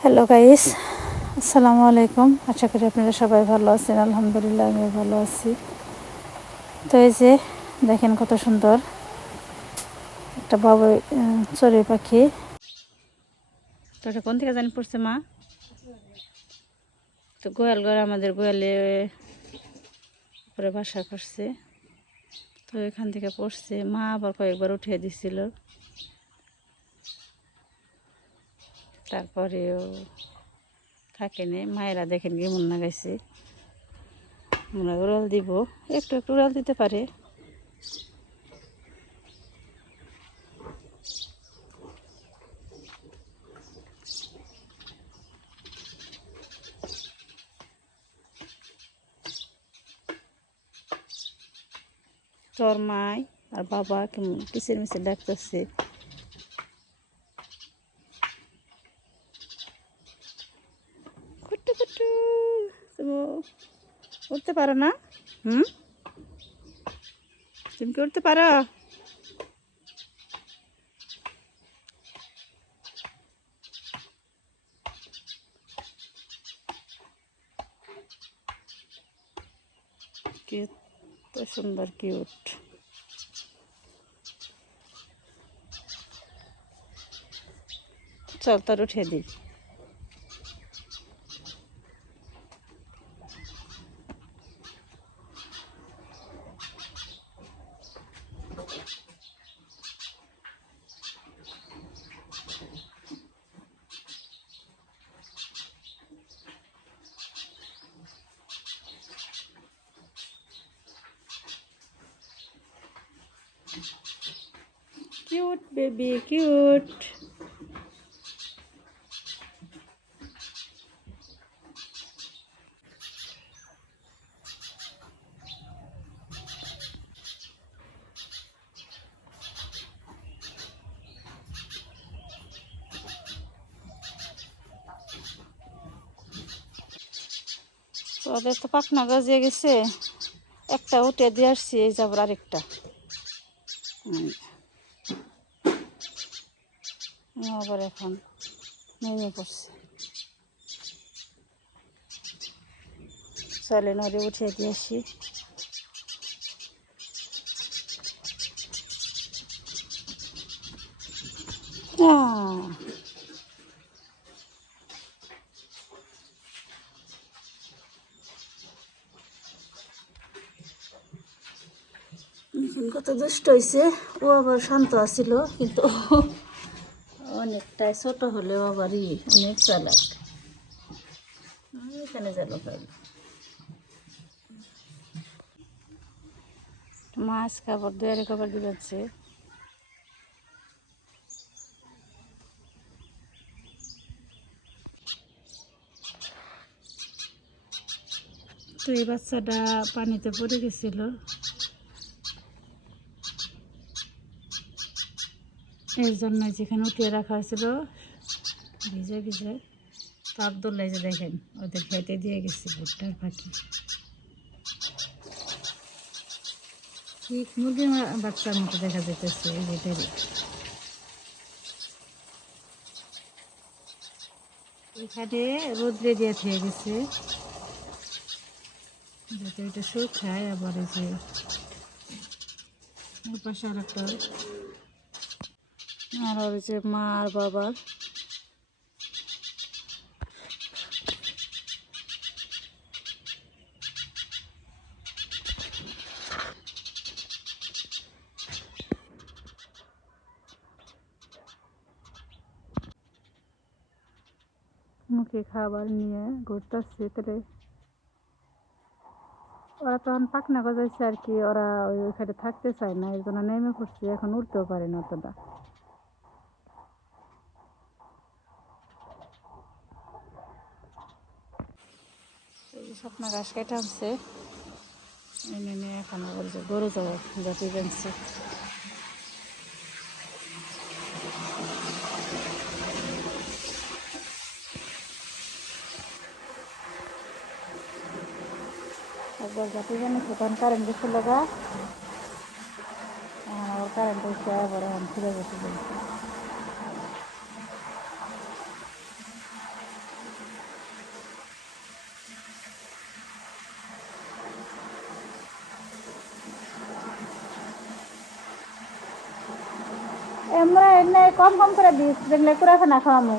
Hello guys, আসসালামু আলাইকুম। আশা করি আপনারা সবাই ভালো আছেন। আলহামদুলিল্লাহ আমিও ভালো আছি। তো এই যে দেখেন কত সুন্দর একটা বাবুই চড়ুই পাখি। তো এটা কোন থেকে জানি পড়ছে মা? তো গোয়াল ঘর, আমাদের গোয়ালে উপরে বাসা করছে। তো এখান থেকে পড়ছে, মা আবার কয়েকবার উঠিয়ে দিছিল, তারপরেও থাকেনি। মায়েরা দেখেন কেমন লাগাইছে, মনে হয় উড়াল দিব, একটু একটু উড়াল দিতে পারে। তোর মাই আর বাবা কেমন কিসের মিসের ডাকতেছে। কুট্টু কুট্টু, তুমি উঠতে পারো না? তুমি কি উঠতে পারো? কি তো সুন্দর কিউট। চল তোর উঠে দিই। Cute baby cute. তো ওদের তো পাখনা গজিয়ে গেছে, একটা উঠে দিয়ে আসছি, এই যাবার আরেকটা। আবার এখন নেমে পড়ছে। চলে নদী উঠিয়ে দিয়ে আসি। এখন কত দুষ্ট হয়েছে। ও আবার শান্ত আছিল, কিন্তু অনেকটাই ছোট হলেও আবারই অনেক চালাক। এখানে যেন মাছ খাবার দুয়ারে খাবার দিচ্ছে। তো এই বাচ্চাটা পানিতে পড়ে গেছিল, এর জন্য যেখানে উঠিয়ে রাখা হয়েছিল ভিজে ভিজে। তো আবদুল্লাহ যে দেখেন ওদের খেতে দিয়ে গেছে ভুট্টার পাখি। ঠিক মুরগির বাচ্চার মতো দেখা যেতেছে এটারই। এখানে রোদ্রে দিয়ে থেকে গেছে যাতে এটা শুকায়। আবার এই যে পাশে আর একটা, আর ওই যে মা আর বাবার মুখে খাবার নিয়ে ঘুরতেছে। তাহলে ওরা তখন পাখনা গজাইছে আর কি, ওরা ওইখানে থাকতে চায় না, এর জন্য নেমে পড়ছে। এখন উঠতেও পারে না অতটা। শুকনা ঘাস কেটে আনছে, এনে নিয়ে এখন আবার যে গরু জাতি বানছে। একবার জাতি বানিয়েছে, তখন কারেন্ট গেছে লগা, আবার কারেন্ট হয়েছে, আবার এখন ফিরে গেছে বলছে। আমরা এমনি কম কম করে দিস দেখলে পুরা ফেনা খাওয়ামো।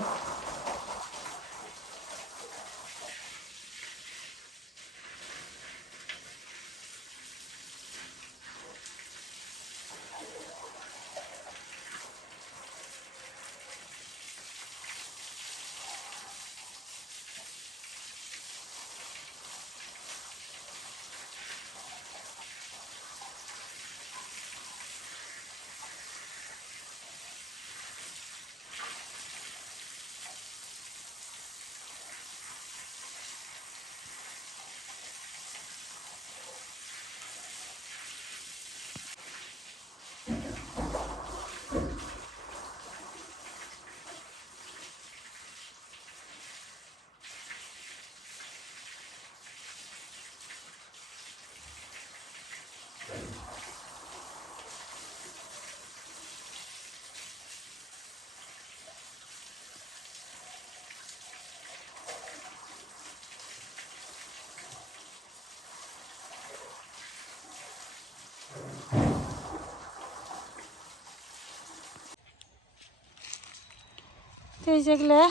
তো এই যেগুলা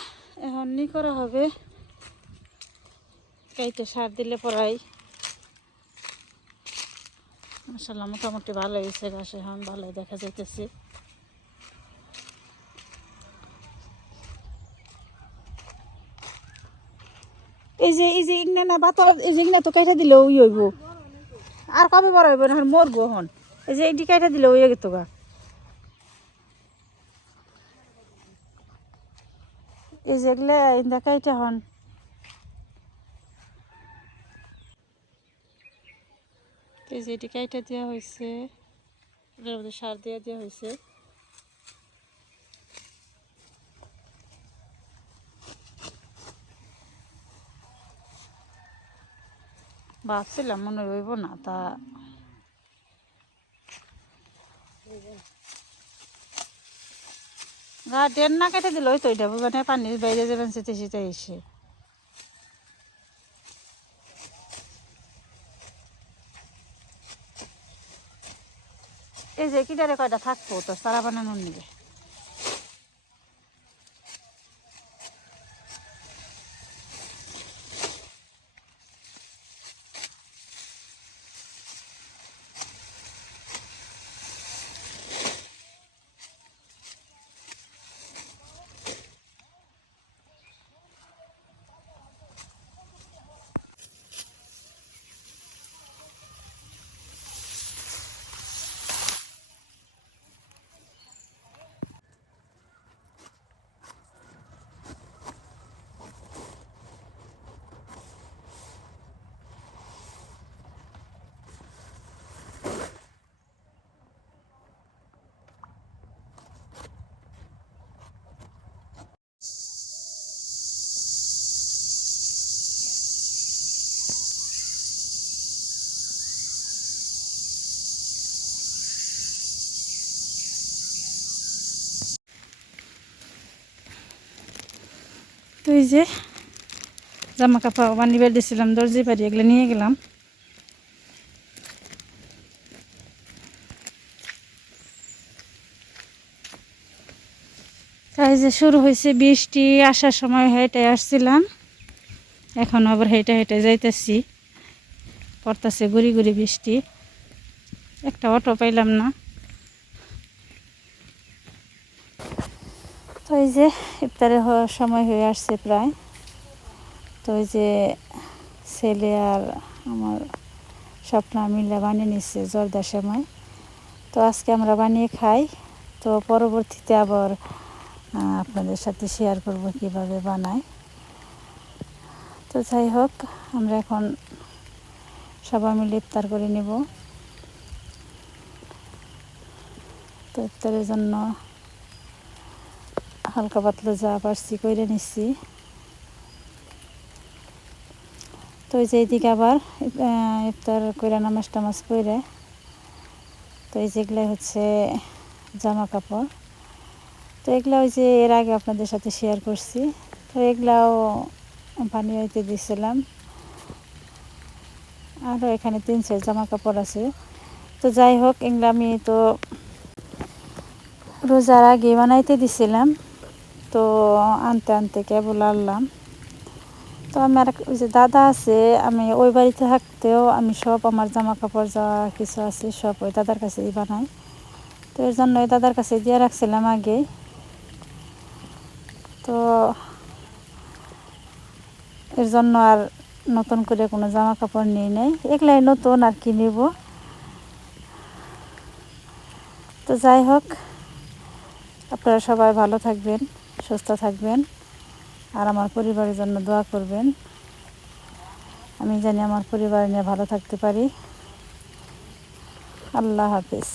এখন নি করা হবে, কাইতে সার দিলে পরাই মাশাআল্লাহ মোটামুটি ভালো হয়েছে। ঘাস এখন ভালোই দেখা যাইতেছে। এই যে ইগনা না বাতার এই যে ইগনা তো কাইটা দিলে ওই হইব, আর কবে বড় হইব না মরবো এখন। এই যে এটি কাইটা দিলে ওই গেত গা। এই যেগুলা ইন্দা কাইটা হন এই যে এটি কাইটা দেওয়া হয়েছে, এটার মধ্যে সার দেওয়া হয়েছে। ভাবছিলাম মনে হইব না, তা গা ডেন না কেটে দিল ওই তো ওইটা মানে পানির বাইরে যাবেন শীতে শীতে এসে। এই যে কিটারে কয়টা থাকবো তো সারা বানানোর নিবে। তো এই যে জামা কাপড় বানিয়ে দিয়েছিলাম দর্জি বাড়ি, এগুলো নিয়ে গেলাম। তাই যে শুরু হয়েছে বৃষ্টি, আসার সময় হেঁটে আসছিলাম, এখন আবার হেঁটে হেঁটে যাইতেছি। পড়তেছে গুড়ি গুড়ি বৃষ্টি, একটা অটো পাইলাম না। তো এই যে ইফতারে হওয়ার সময় হয়ে আসছে প্রায়। তো এই যে ছেলে আর আমার স্বপ্ন মিলে বানিয়ে নিচ্ছে জর্দার সময়। তো আজকে আমরা বানিয়ে খাই, তো পরবর্তীতে আবার আপনাদের সাথে শেয়ার করব কিভাবে বানাই। তো যাই হোক, আমরা এখন সবাই মিলে ইফতার করে নেব। তো ইফতারের জন্য হালকা পাতলা যা পারছি করে নিচ্ছি। তো এই যে এইদিকে আবার ইফতার করে নামাজ টামাজ করে, তো এই যেগুলাই হচ্ছে জামা কাপড়। তো এগুলা ওই যে এর আগে আপনাদের সাথে শেয়ার করছি। তো এগুলাও পানি হইতে দিয়েছিলাম। আরও এখানে 3 সেট জামা কাপড় আছে। তো যাই হোক, এগুলো আমি তো রোজার আগে বানাইতে দিছিলাম, তো আনতে আনতে কেবল আনলাম। তো আমার ওই যে দাদা আছে, আমি ওই বাড়িতে থাকতেও আমি সব আমার জামা কাপড় যা কিছু আছে সব ওই দাদার কাছেই বানাই। তো এর জন্য ওই দাদার কাছে দিয়ে রাখছিলাম আগে। তো এর জন্য আর নতুন করে কোনো জামা কাপড় নিই নাই, এগুলাই নতুন আর কি নিব। তো যাই হোক, আপনারা সবাই ভালো থাকবেন, সুস্থ থাকবেন, আর আমার পরিবারের জন্য দোয়া করবেন। আমি জানি আমার পরিবার নিয়ে ভালো থাকতে পারি। আল্লাহ হাফেজ।